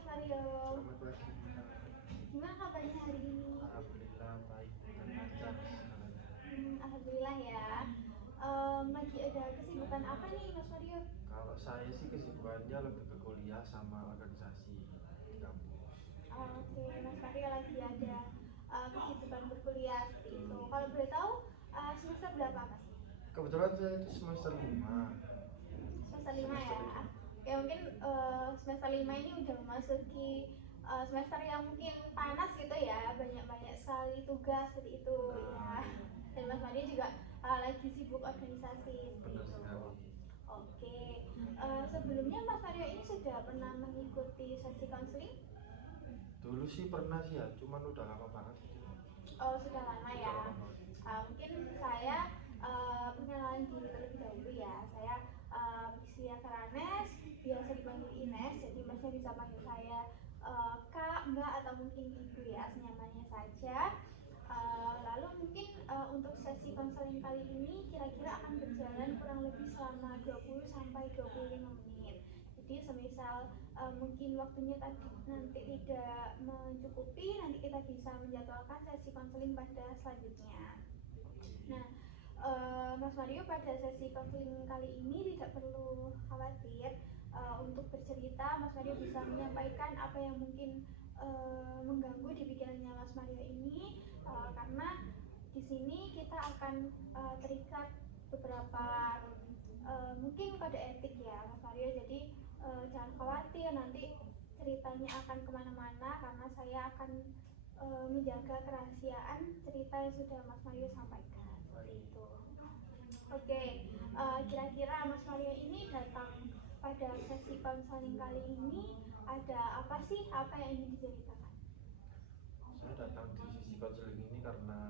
Mas Mario. Selamat pagi. Gimana kabarnya hari ini? Alhamdulillah baik dan lancar segalanya. Alhamdulillah ya. Lagi ada kesibukan apa nih Mas Mario? Kalau saya sih kesibukannya lebih ke kuliah sama organisasi di kampus. Oke, Mas Mario lagi ada kesibukan berkuliah seperti itu. Kalau boleh tahu semester berapa Mas? Kebetulan saya itu semester 5. Semester 5 Semester ya. 5. Oke, mungkin semester 5 ini udah memasuki semester yang mungkin panas gitu ya, banyak-banyak sekali tugas seperti itu ya. Dan Mas Mario juga lagi sibuk organisasi seperti Benar itu. sekali. Oke, sebelumnya Mas Mario ini sudah pernah mengikuti sesi konseling? Dulu sih pernah sih ya, cuman udah lama banget gitu. Oh, sudah lama Sudah ya. lama banget. Mungkin saya perkenalan diri terlebih dahulu ya. Saya Priscia Karanes, biasa dipanggil Ines. Jadi Masnya bisa panggil saya Kak, Mbak, atau mungkin Ibu ya, senyamannya saja. Lalu mungkin untuk sesi konseling kali ini kira-kira akan berjalan kurang lebih selama 20 sampai 25 menit. Jadi semisal mungkin waktunya tadi nanti tidak mencukupi, nanti kita bisa menjadwalkan sesi konseling pada selanjutnya. Nah, Mas Mario pada sesi konseling kali ini tidak perlu khawatir untuk bercerita. Mas Mario bisa menyampaikan apa yang mungkin mengganggu di pikirannya Mas Mario ini, karena di sini kita akan terikat beberapa mungkin kode etik ya Mas Mario. Jadi jangan khawatir nanti ceritanya akan kemana-mana, karena saya akan menjaga kerahasiaan cerita yang sudah Mas Mario sampaikan seperti itu. Oke, kira-kira Mas Mario ini datang pada sesi konseling kali ini ada apa sih, apa yang ingin diceritakan? Saya datang di sisi konseling ini karena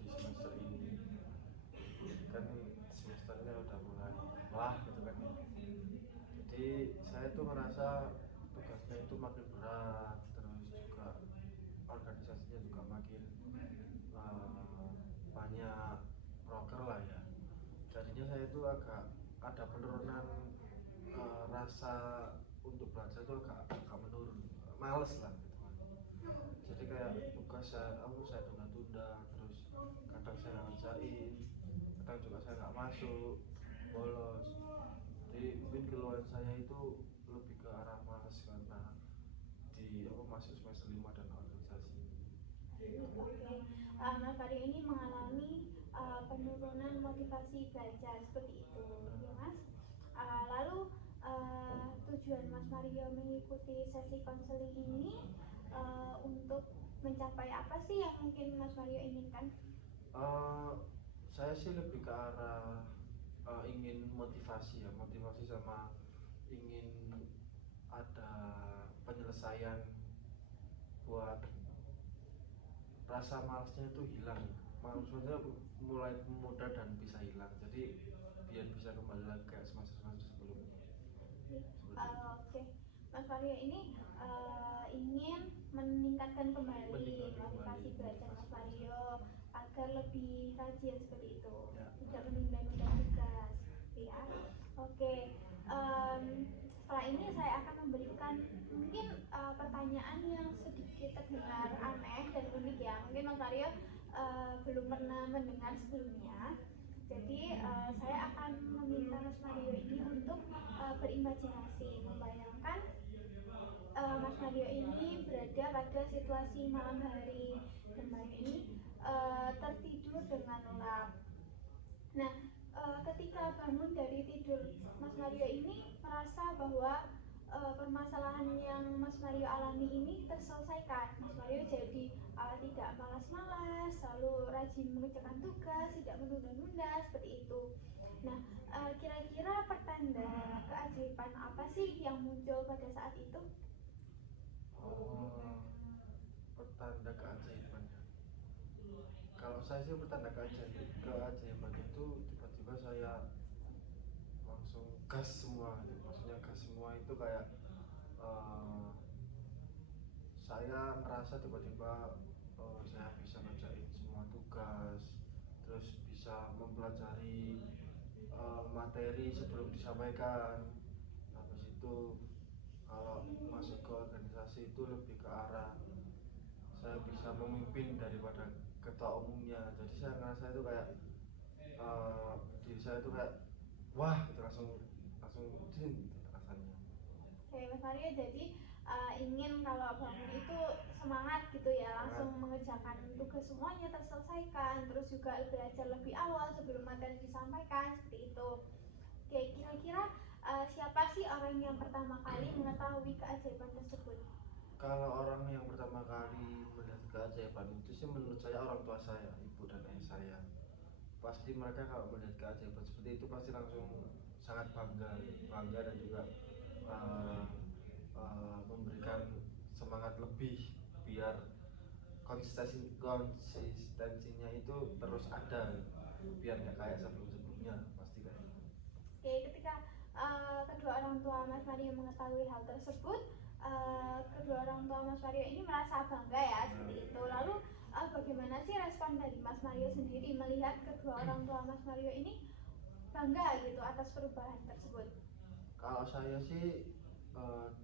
di semester ini kan semesternya udah mulai wah gitu kan. Jadi saya tuh ngerasa tugasnya itu makin berat, terus juga organisasinya juga makin banyak proker lah ya. Jadinya saya itu agak ada penurunan rasa untuk belajar itu agak menurun, males lah gitu kan. Jadi kayak tugas saya tunda-tunda, terus kadang saya nggak ngerjain, kadang juga saya nggak masuk, bolos. Jadi mungkin keluhan saya itu lebih ke arah males karena masuk semester 5 dan organisasi. Oke, Mas Mario ini mengalami penurunan motivasi belajar seperti itu, ya Mas. Lalu tujuan Mas Mario mengikuti sesi konseling ini untuk mencapai apa sih yang mungkin Mas Mario inginkan? Saya sih lebih ke arah ingin motivasi sama ingin ada penyelesaian buat rasa malasnya itu hilang. Maksudnya mulai mudah dan bisa hilang, jadi biar bisa kembali lagi kayak semester-semester sebelumnya. Oke, Mas Mario ini ingin meningkatkan kembali motivasi belajar Mas Mario agar lebih rajin seperti itu, tidak menunda-nunda tugas, ya. Oke, setelah ini saya akan memberikan mungkin pertanyaan yang sedikit terdengar aneh dan unik ya. Mungkin Mas Mario belum pernah mendengar sebelumnya. Jadi saya akan meminta Mas Mario ini untuk berimajinasi, membayangkan Mas Mario ini berada pada situasi malam hari dan lagi tertidur dengan lelap. Nah, ketika bangun dari tidur, Mas Mario ini merasa bahwa permasalahan yang Mas Mario alami ini terselesaikan. Mas Mario jadi tidak malas-malas, selalu rajin mengerjakan tugas, tidak menunda-nunda seperti itu. Nah, kira-kira pertanda keajaiban apa sih yang muncul pada saat itu? Pertanda keajaibannya. Kalau saya sih pertanda keajaiban itu tiba-tiba saya langsung gas semua gitu. Maksudnya gas semua itu kayak saya ngerasa tiba-tiba saya bisa ngerjain semua tugas, terus bisa mempelajari materi sebelum disampaikan. Habis itu kalau masuk ke organisasi itu lebih ke arah saya bisa memimpin daripada ketua umumnya. Jadi saya ngerasa itu kayak diri saya itu kayak wah gitu, langsung langsung jin gitu rasanya. Oke, Mas Mario, jadi ingin kalau bangun itu semangat gitu ya, langsung mengerjakan tugas semuanya terselesaikan, terus juga belajar lebih awal sebelum materi disampaikan, seperti itu. Oke, kira-kira siapa sih orang yang pertama kali mengetahui keajaiban tersebut? Kalau orang yang pertama kali melihat keajaiban itu sih menurut saya orang tua saya, ibu dan ayah saya. Pasti mereka kalau melihat keajaiban seperti itu pasti langsung sangat bangga dan juga uh, memberikan semangat lebih biar konsistensinya itu terus ada, biar nggak kayak sebelum-sebelumnya, pasti kayak gitu. Oke, ketika kedua orang tua Mas Mario mengetahui hal tersebut, kedua orang tua Mas Mario ini merasa bangga ya, seperti itu. Lalu bagaimana sih respon dari Mas Mario sendiri melihat kedua orang tua Mas Mario ini bangga gitu atas perubahan tersebut? Kalau saya sih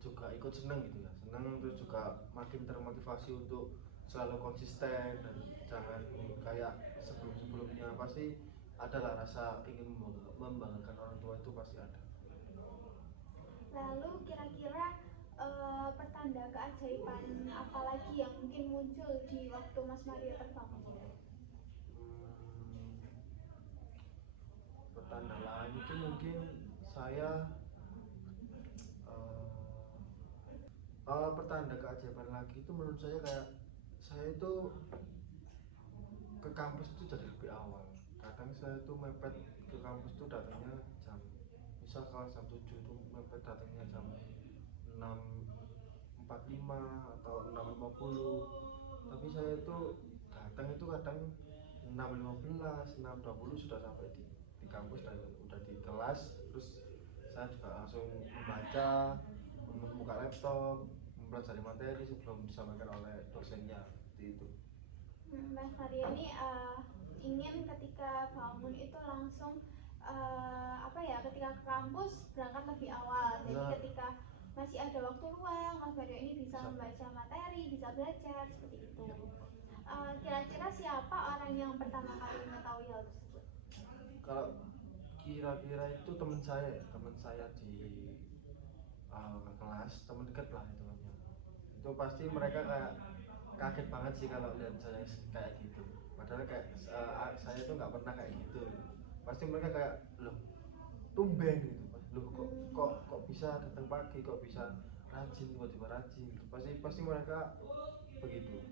juga ikut seneng gitu ya, seneng, terus juga makin termotivasi untuk selalu konsisten dan jangan kayak sebelum-sebelumnya. Pasti adalah rasa ingin membanggakan orang tua, itu pasti ada. Lalu kira-kira pertanda keajaiban apa lagi yang mungkin muncul di waktu Mas Mario terbangun itu? Pertanda lain itu mungkin saya pertanda keajaiban lagi itu menurut saya kayak saya itu ke kampus itu jadi lebih awal. Kadang saya tuh mepet ke kampus tuh datangnya jam, misal kalau jam 7 tuh mepet datangnya jam 6.45 atau 6.50, tapi saya itu datang itu kadang 6.15, 6.20 sudah sampai di kampus dan udah di kelas. Terus saya juga langsung membaca, membuka laptop, mempelajari materi sebelum disampaikan oleh dosennya, seperti itu. Mas Mario ini ingin ketika bangun itu langsung apa ya, ketika ke kampus berangkat lebih awal. Jadi ketika masih ada waktu luang, Mas Mario ini bisa membaca materi, bisa belajar, seperti itu. Kira-kira siapa orang yang pertama kali mengetahui hal tersebut? Kalau kira-kira itu teman saya di kelas, teman dekat lah itu namanya. Itu pasti mereka kayak kaget banget sih kalau lihat saya kayak gitu. Padahal kayak saya tuh nggak pernah kayak gitu. Pasti mereka kayak loh, tumben gitu, loh kok bisa datang pagi, kok bisa rajin, tiba-tiba rajin gitu. Pasti mereka begitu.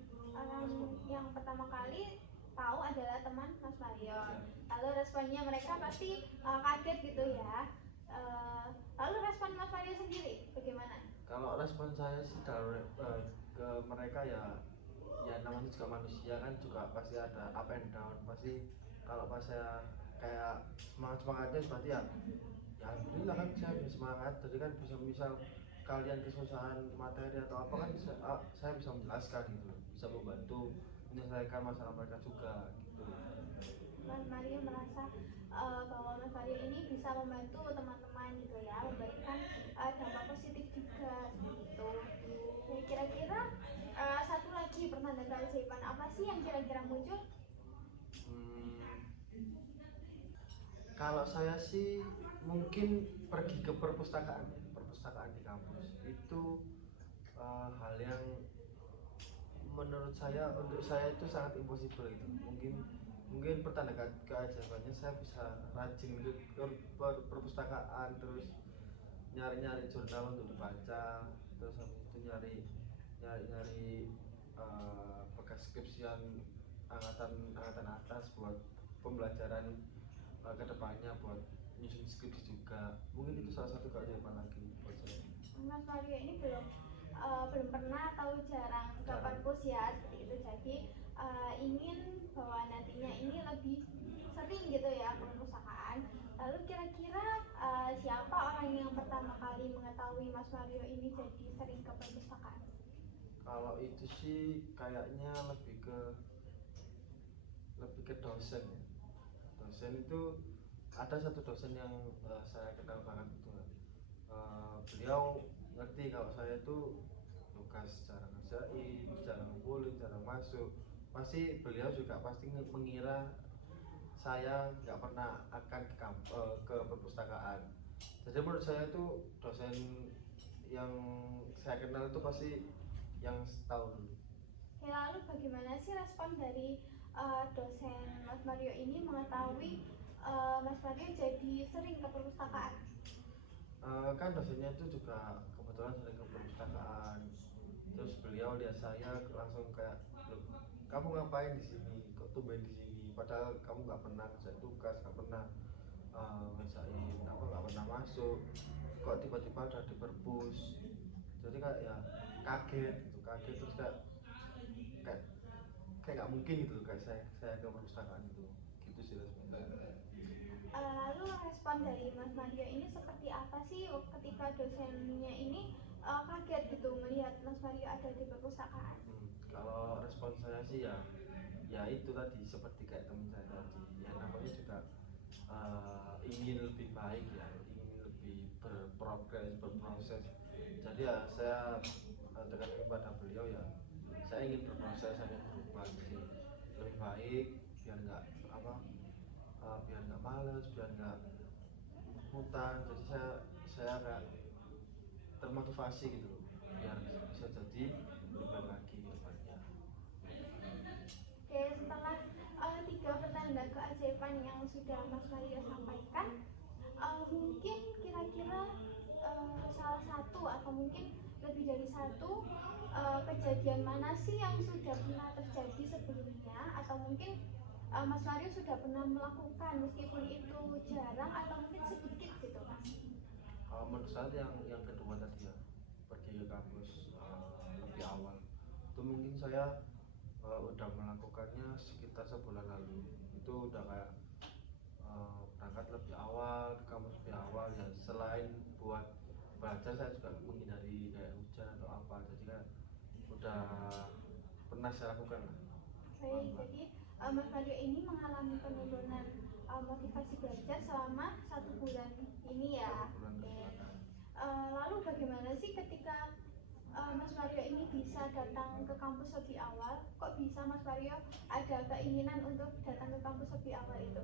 Yang pertama kali tahu adalah teman Mas Mario. Lalu responnya mereka pasti kaget gitu ya. Lalu respon Mas Mario sendiri bagaimana? Kalau respon saya sih ke mereka ya namanya juga manusia kan, juga pasti ada up and down. Pasti kalau pas saya kayak semangatnya berarti ya alhamdulillah kan saya bisa semangat. Jadi kan bisa, misal kalian kesusahan materi atau apa kan saya bisa menjelaskan gitu, bisa membantu menyelesaikan masalah mereka juga gitu. Mas Mario merasa bahwa Mas Mario ini bisa membantu teman-teman gitu ya, memberikan dampak positif juga, seperti itu. Jadi kira-kira satu lagi pertanda keajaiban apa sih yang kira-kira muncul? Kalau saya sih mungkin pergi ke perpustakaan di kampus itu hal yang menurut saya, untuk saya itu sangat impossible gitu. Mungkin pertanda keajaibannya saya bisa rajin ke perpustakaan, terus nyari jurnal untuk dibaca, terus habis itu nyari bekas skripsian angkatan atas buat pembelajaran kedepannya, buat nyusun skripsi juga. Mungkin itu salah satu keajaiban lagi buat saya. Mas Mario ini belum pernah atau jarang ke perpus ya, seperti itu. Jadi ingin bahwa nantinya ini lebih sering gitu ya ke perpustakaan. Lalu kira-kira siapa orang yang pertama kali mengetahui Mas Mario ini jadi sering ke perpustakaan? Kalau itu sih kayaknya lebih ke dosen ya. Dosen itu ada satu dosen yang saya kenal banget itu. Beliau ngerti kalau saya itu tugas cara ngerjain, cara ngumpulin, cara masuk. Pasti beliau juga pasti mengira saya nggak pernah akan ke perpustakaan. Jadi menurut saya itu dosen yang saya kenal itu pasti yang setahun dulu. Ya, lalu bagaimana sih respon dari dosen Mas Mario ini mengetahui Mas Mario jadi sering ke perpustakaan? Kan dosennya itu juga kebetulan sering ke perpustakaan. Terus beliau lihat saya langsung kayak, "Loh, kamu ngapain di sini? Kok tumben di sini? Padahal kamu nggak pernah ngerjain tugas, nggak pernah ngerjain apa, nggak pernah masuk. Kok tiba-tiba ada di perpus?" Jadi kayak ya kaget gitu, kaget terus kayak kayak nggak mungkin gitu kayak saya ke perpustakaan gitu sih responnya. Lalu respon dari Mas Mario ini seperti apa sih ketika dosennya ini kaget gitu melihat Mas Mario ada di perpustakaan? Kalau respon saya sih ya itu tadi seperti kayak teman saya tadi, ya namanya juga ingin lebih baik ya, ingin lebih berprogres, berproses. Jadi ya saya dengan kepada beliau ya saya ingin berproses, saya ingin berubah sih lebih baik biar nggak apa biar nggak males, biar nggak hutan. Jadi saya kayak termotivasi gitu loh biar bisa jadi lebih baik lagi ke depannya. Oke, setelah tiga pertanda keajaiban yang sudah Mas Mario sampaikan, mungkin kira-kira salah satu atau mungkin lebih dari satu kejadian mana sih yang sudah pernah terjadi sebelumnya atau mungkin Mas Mario sudah pernah melakukan meskipun itu jarang atau mungkin sedikit gitu Mas? Menurut saya yang kedua tadi ya, pergi ke kampus lebih awal itu mungkin saya udah melakukannya sekitar sebulan lalu. Itu udah kayak berangkat lebih awal ke kampus lebih awal ya, selain buat belajar saya juga menghindari kayak hujan atau apa, jadi kan udah pernah saya lakukan lah. Baik, jadi Mas Mario ini mengalami penurunan motivasi belajar selama 1 bulan ini ya. Satu bulan ke Oke. belakang. Lalu bagaimana sih ketika Mas Mario ini bisa datang ke kampus lebih awal? Kok bisa Mas Mario ada keinginan untuk datang ke kampus lebih awal itu?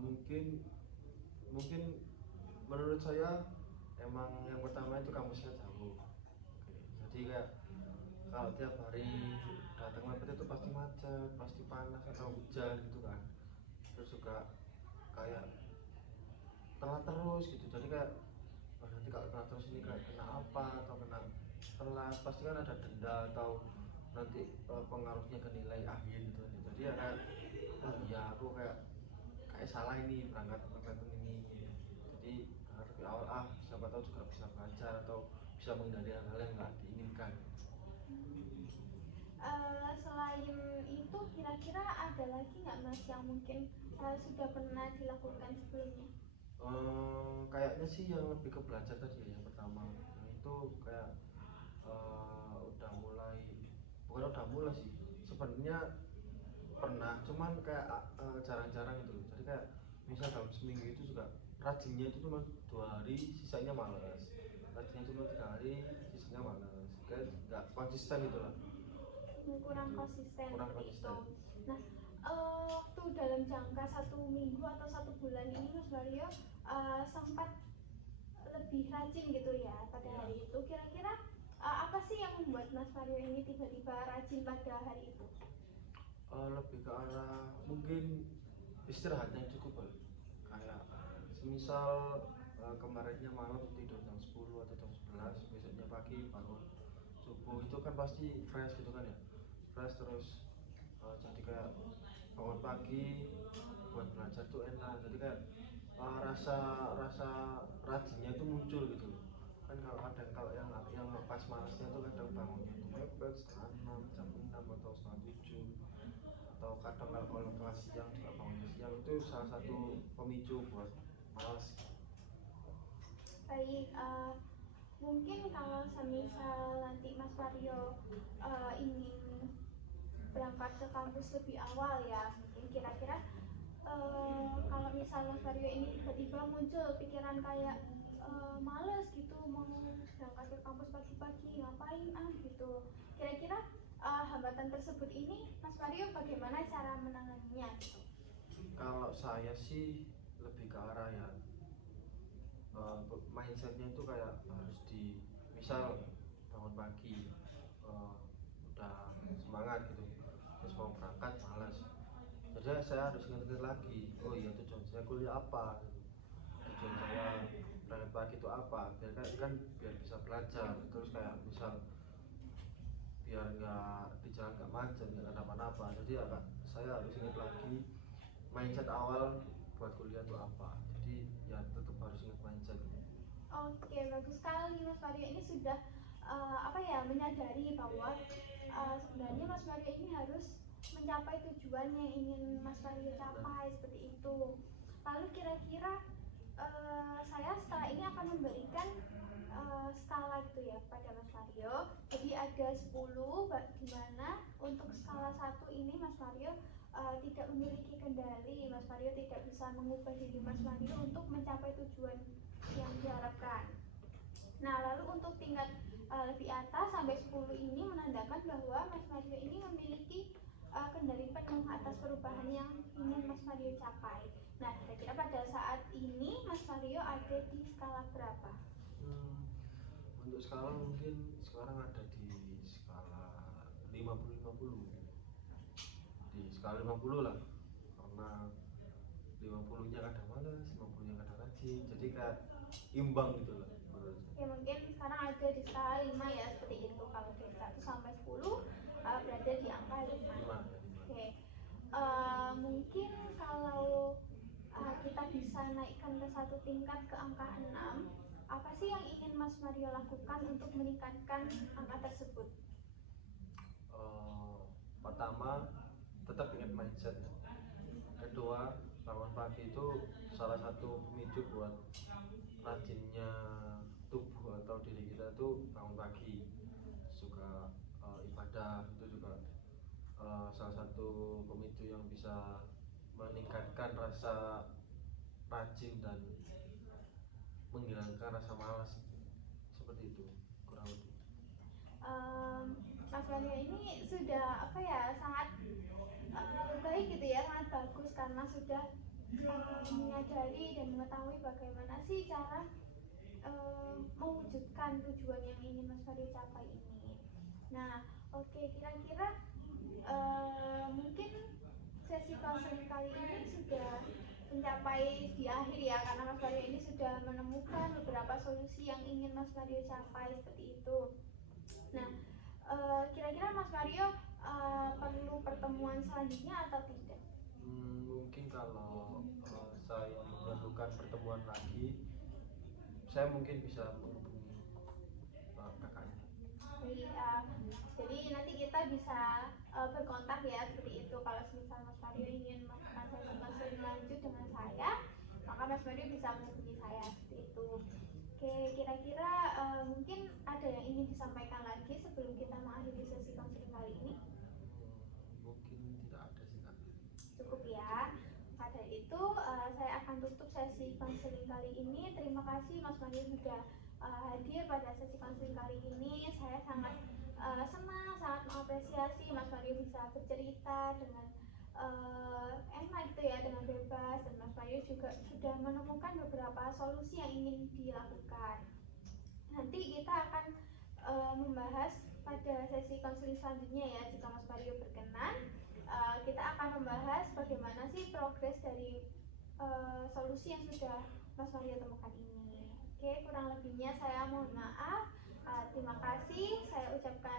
Mungkin mungkin menurut saya emang yang pertama itu kampusnya jauh. Oke. Jadi kayak kalau tiap hari datang mepet itu pasti macet, pasti panas atau hujan gitu kan. Terus juga kayak telat terus gitu. Jadi kayak nanti kalau telat terus ini kayak kena apa atau kena telat, pasti kan ada denda atau nanti pengaruhnya ke nilai akhir gitu. Jadi ya kayak oh iya aku kayak salah ini berangkat mepet ini. Jadi berangkat lebih awal siapa tahu juga bisa belajar atau bisa menghindari hal-hal yang nggak diinginkan. Selain itu kira-kira ada lagi nggak Mas yang mungkin sudah pernah dilakukan sebelumnya? Kayaknya sih yang lebih ke belajar tadi ya, yang pertama yang itu kayak udah mulai, bukan udah mulai sih sebenarnya pernah, cuman kayak jarang-jarang gitu loh. Jadi kayak misal dalam seminggu itu juga rajinnya itu cuma 2 hari, sisanya malas. Rajinnya cuma 3 hari, sisanya malas. Kayak nggak konsisten gitu lah. Kurang konsisten Kurang seperti itu. konsisten. Nah, waktu dalam jangka 1 minggu atau 1 bulan ini Mas Mario sempat lebih rajin gitu ya pada hari itu. Kira-kira apa sih yang membuat Mas Mario ini tiba-tiba rajin pada hari itu? Lebih ke arah mungkin istirahat yang cukup lah. Kayak semisal kemarinnya malam tidur jam 10 atau jam 11, besoknya pagi bangun subuh itu kan pasti fresh gitu kan ya, fresh terus jadi kayak bangun pagi buat belajar tuh enak. Jadi kayak rasa rasa rajinnya itu muncul gitu loh. Kan kalau kadang kalau yang pas malasnya tuh kadang bangunnya tuh mepet setengah 6, jam 6 atau setengah 7, atau kadang kalau kelas siang juga bangunnya siang, itu salah satu pemicu buat malas. Baik, mungkin kalau semisal nanti Mas Mario ingin berangkat ke kampus lebih awal ya, mungkin kira-kira kalau misal Mas Mario ini tiba-tiba muncul pikiran kayak males gitu mau berangkat ke kampus pagi-pagi, ngapain kira-kira hambatan tersebut ini Mas Mario bagaimana cara menanganinya gitu? Kalau saya sih lebih ke arah ya mindsetnya itu kayak harus di misal bangun pagi udah semangat gitu terus mau berangkat malas, jadi saya harus ingat lagi, oh iya tujuan saya kuliah apa gitu. Tujuan saya berangkat pagi itu apa, biar bisa belajar, terus kayak misal biar nggak di jalan nggak macet nggak kenapa-napa, jadi agak saya harus ingat lagi mindset awal buat kuliah itu apa, jadi ya tetap harus ingat mindset. Oke, bagus sekali Mas Mario ini sudah menyadari bahwa sebenarnya Mas Mario ini harus mencapai tujuan yang ingin Mas Mario capai seperti itu. Lalu kira-kira saya setelah ini akan memberikan skala gitu ya kepada Mas Mario. Jadi ada 10, gimana untuk skala 1 ini Mas Mario tidak memiliki kendali, Mas Mario tidak bisa mengubah diri Mas Mario untuk mencapai tujuan yang diharapkan. Nah, lalu untuk tingkat lebih atas sampai 10 ini menandakan bahwa Mas Mario ini memiliki kendali penuh atas perubahan yang ingin Mas Mario capai. Nah, kira-kira pada saat ini Mas Mario ada di skala berapa? Untuk skala mungkin sekarang ada di skala 50-50, di skala 50 lah, karena 50-nya kadang malas, 50-nya kadang rajin, jadi kayak imbang gitu lah. Oke, mungkin sekarang ada di skala 5 ya, seperti itu. Kalau dari 1 sampai 10 berada di angka 5. Oke. Mungkin kalau kita bisa naikkan ke satu tingkat ke angka 6, apa sih yang ingin Mas Mario lakukan untuk meningkatkan angka tersebut? Pertama, tetap ingat mindset. Kedua, bangun pagi itu salah satu pemicu buat rajinnya tubuh atau diri kita itu bangun pagi. Juga ibadah itu juga salah satu pemicu yang bisa meningkatkan rasa rajin dan menghilangkan rasa malas, seperti itu kurang lebih. Mas Mario ini sudah sangat baik gitu ya, sangat bagus karena sudah menyadari dan mengetahui bagaimana sih cara mewujudkan tujuan yang ingin Mas Mario capai ini. Nah, oke, kira-kira mungkin sesi konseling kali ini sudah mencapai di akhir ya, karena Mas Mario ini sudah menemukan beberapa solusi yang ingin Mas Mario capai seperti itu. Nah, kira-kira Mas Mario perlu pertemuan selanjutnya atau tidak? Mungkin kalau saya memerlukan pertemuan lagi, saya mungkin bisa menghubungi kakaknya. Jadi nanti kita bisa berkontak ya, seperti itu. Kalau misal Mas Mario ingin melakukan sesi konseling lanjut dengan saya, maka Mas Mario bisa menghubungi saya seperti itu. Oke, kira-kira mungkin ada yang ingin disampaikan lagi sebelum kita mengakhiri sesi konseling kali ini? Mungkin tidak ada sih Kak. Cukup ya. Pada itu saya akan tutup sesi konseling kali ini. Terima kasih Mas Mario sudah hadir pada sesi konseling kali ini. Saya sangat senang, sangat mengapresiasi Mas Mario bisa bercerita dengan enak gitu ya, dengan bebas, dan Mas Mario juga sudah menemukan beberapa solusi yang ingin dilakukan. Nanti kita akan membahas pada sesi konseling selanjutnya ya, jika Mas Mario berkenan. Kita akan membahas bagaimana sih progres dari solusi yang sudah Mas Mario temukan ini. Oke, kurang lebihnya saya mohon maaf. Terima kasih, saya ucapkan